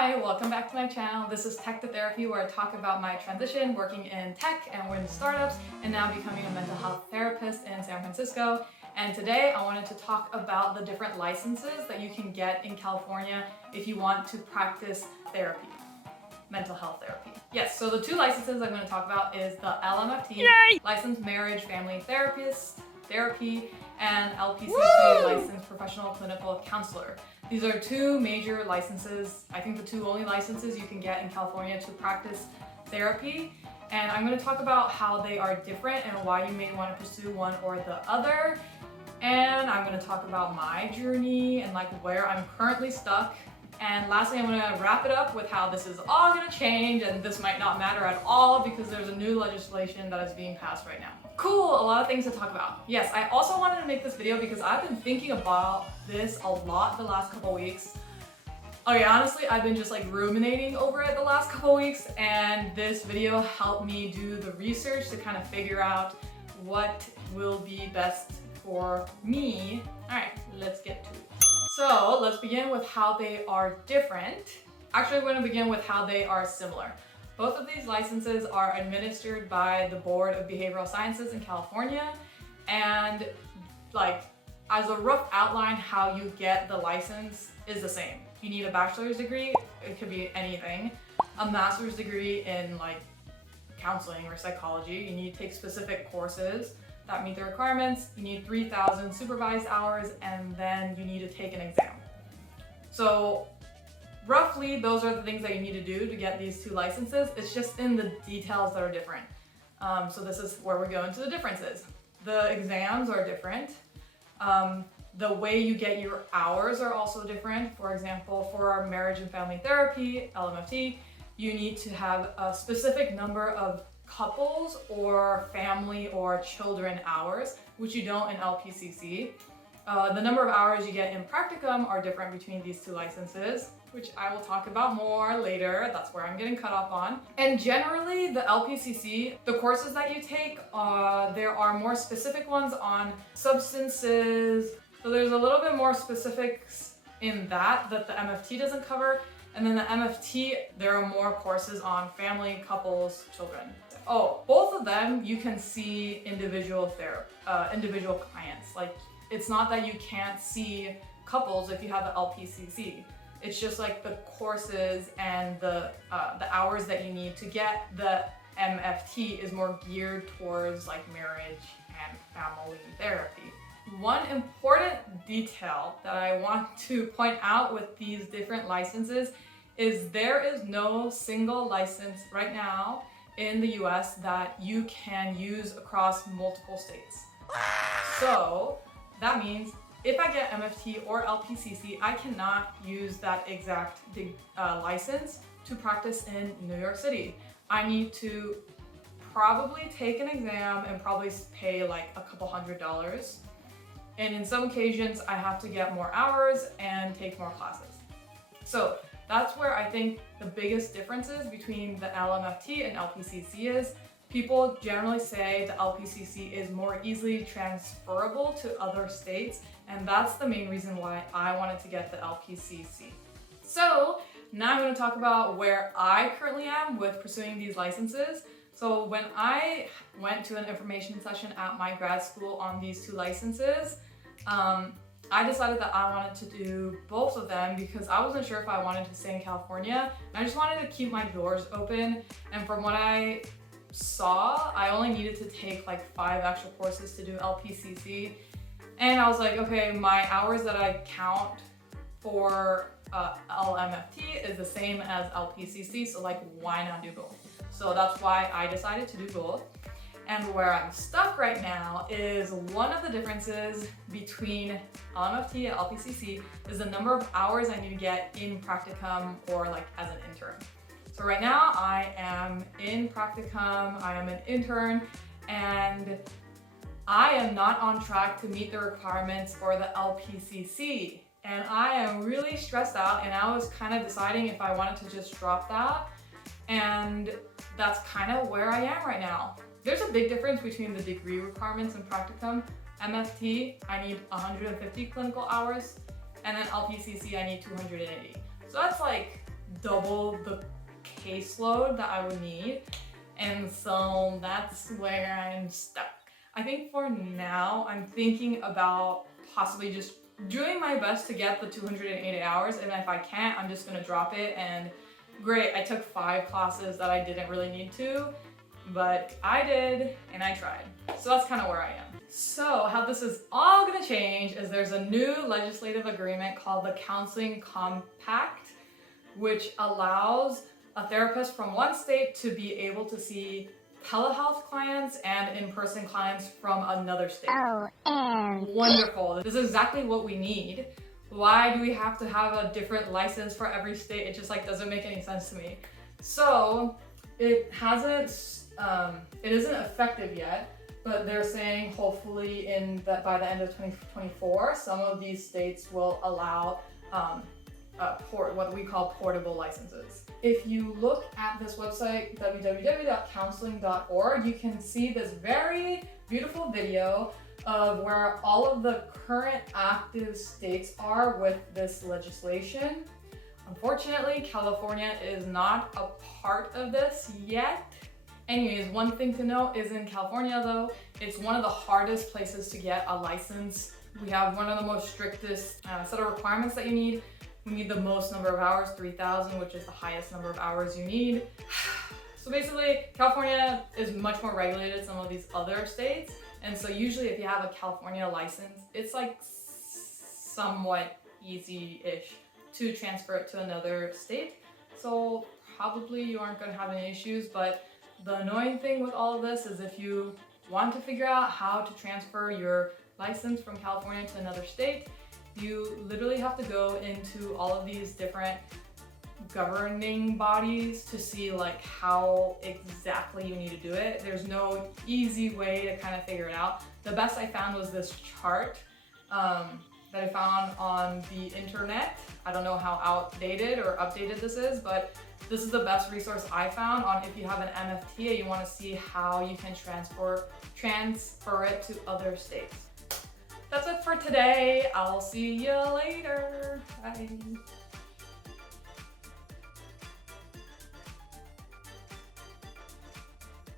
Hi, welcome back to my channel. This is Tech to Therapy, where I talk about my transition working in tech and in startups and now becoming a mental health therapist in San Francisco. And today I wanted to talk about the different licenses that you can get in California if you want to practice therapy, mental health therapy. Yes, so the two licenses I'm going to talk about is the LMFT, Licensed Marriage Family Therapist Therapy, and LPCC, Licensed Professional Clinical Counselor. These are two major licenses, I think the two only licenses you can get in California to practice therapy. And I'm going to talk about how they are different and why you may want to pursue one or the other. And I'm going to talk about my journey and like where I'm currently stuck. And lastly, I'm going to wrap it up with how this is all going to change, and this might not matter at all because there's a new legislation that is being passed right now. Cool, a lot of things to talk about. Yes, I also wanted to make this video because I've been thinking about this a lot the last couple weeks. Okay, honestly, I've been just like ruminating over it the last couple weeks, and this video helped me do the research to kind of figure out what will be best for me. All right, let's get to it. So let's begin with how they are different. Actually, we're going to begin with how they are similar. Both of these licenses are administered by the Board of Behavioral Sciences in California, and like as a rough outline, how you get the license is the same. You need a bachelor's degree, it could be anything, a master's degree in like counseling or psychology. You need to take specific courses that meet the requirements. You need 3,000 supervised hours, and then you need to take an exam. So roughly, those are the things that you need to do to get these two licenses. It's just in the details that are different. So this is where we go into the differences. The exams are different. The way you get your hours are also different. For example, for our marriage and family therapy, LMFT, you need to have a specific number of couples or family or children hours, which you don't in LPCC. The number of hours you get in practicum are different between these two licenses, which I will talk about more later. That's where I'm getting cut off on. And generally, the LPCC, the courses that you take, there are more specific ones on substances. So there's a little bit more specifics in that the MFT doesn't cover. And then the MFT, there are more courses on family, couples, children. Oh, both of them, you can see individual clients. Like, it's not that you can't see couples if you have the LPCC. It's just like the courses and the hours that you need to get the MFT is more geared towards like marriage and family therapy. One important detail that I want to point out with these different licenses is there is no single license right now in the US that you can use across multiple states. So that means if I get MFT or LPCC, I cannot use that exact license to practice in New York City. I need to probably take an exam and probably pay like a couple $100s. And in some occasions, I have to get more hours and take more classes. So that's where I think the biggest differences between the LMFT and LPCC is. People generally say the LPCC is more easily transferable to other states, and that's the main reason why I wanted to get the LPCC. So now I'm going to talk about where I currently am with pursuing these licenses. So when I went to an information session at my grad school on these two licenses, I decided that I wanted to do both of them because I wasn't sure if I wanted to stay in California. I just wanted to keep my doors open, and from what I saw, I only needed to take like 5 extra courses to do LPCC. And I was like, okay, my hours that I count for LMFT is the same as LPCC, so like why not do both? So that's why I decided to do both. And where I'm stuck right now is one of the differences between LMFT and LPCC is the number of hours I need to get in practicum or like as an intern. So right now I am in practicum, I am an intern, and I am not on track to meet the requirements for the LPCC. And I am really stressed out, and I was kind of deciding if I wanted to just drop that. And that's kind of where I am right now. There's a big difference between the degree requirements in practicum. MFT, I need 150 clinical hours, and then LPCC, I need 280. So that's like double the caseload that I would need. And so that's where I'm stuck. I think for now, I'm thinking about possibly just doing my best to get the 280 hours, and if I can't, I'm just gonna drop it. And great, I took 5 classes that I didn't really need to, but I did, and I tried. So that's kind of where I am. So how this is all gonna change is there's a new legislative agreement called the Counseling Compact, which allows a therapist from one state to be able to see telehealth clients and in-person clients from another state. Wonderful. This is exactly what we need. Why do we have to have a different license for every state? It just doesn't make any sense to me. So it isn't effective yet, but they're saying hopefully by the end of 2024, some of these states will allow what we call portable licenses. If you look at this website, www.counseling.org, you can see this very beautiful video of where all of the current active states are with this legislation. Unfortunately, California is not a part of this yet. Anyways, one thing to note is in California though, it's one of the hardest places to get a license. We have one of the most strictest set of requirements that you need. We need the most number of hours, 3,000, which is the highest number of hours you need. So basically, California is much more regulated than some of these other states. And so usually if you have a California license, it's somewhat easy-ish to transfer it to another state. So probably you aren't gonna have any issues, but the annoying thing with all of this is if you want to figure out how to transfer your license from California to another state, you literally have to go into all of these different governing bodies to see how exactly you need to do it. There's no easy way to kind of figure it out. The best I found was this chart that I found on the internet. I don't know how outdated or updated this is, but this is the best resource I found on if you have an MFT and you want to see how you can transfer it to other states. That's it for today. I'll see you later. Bye.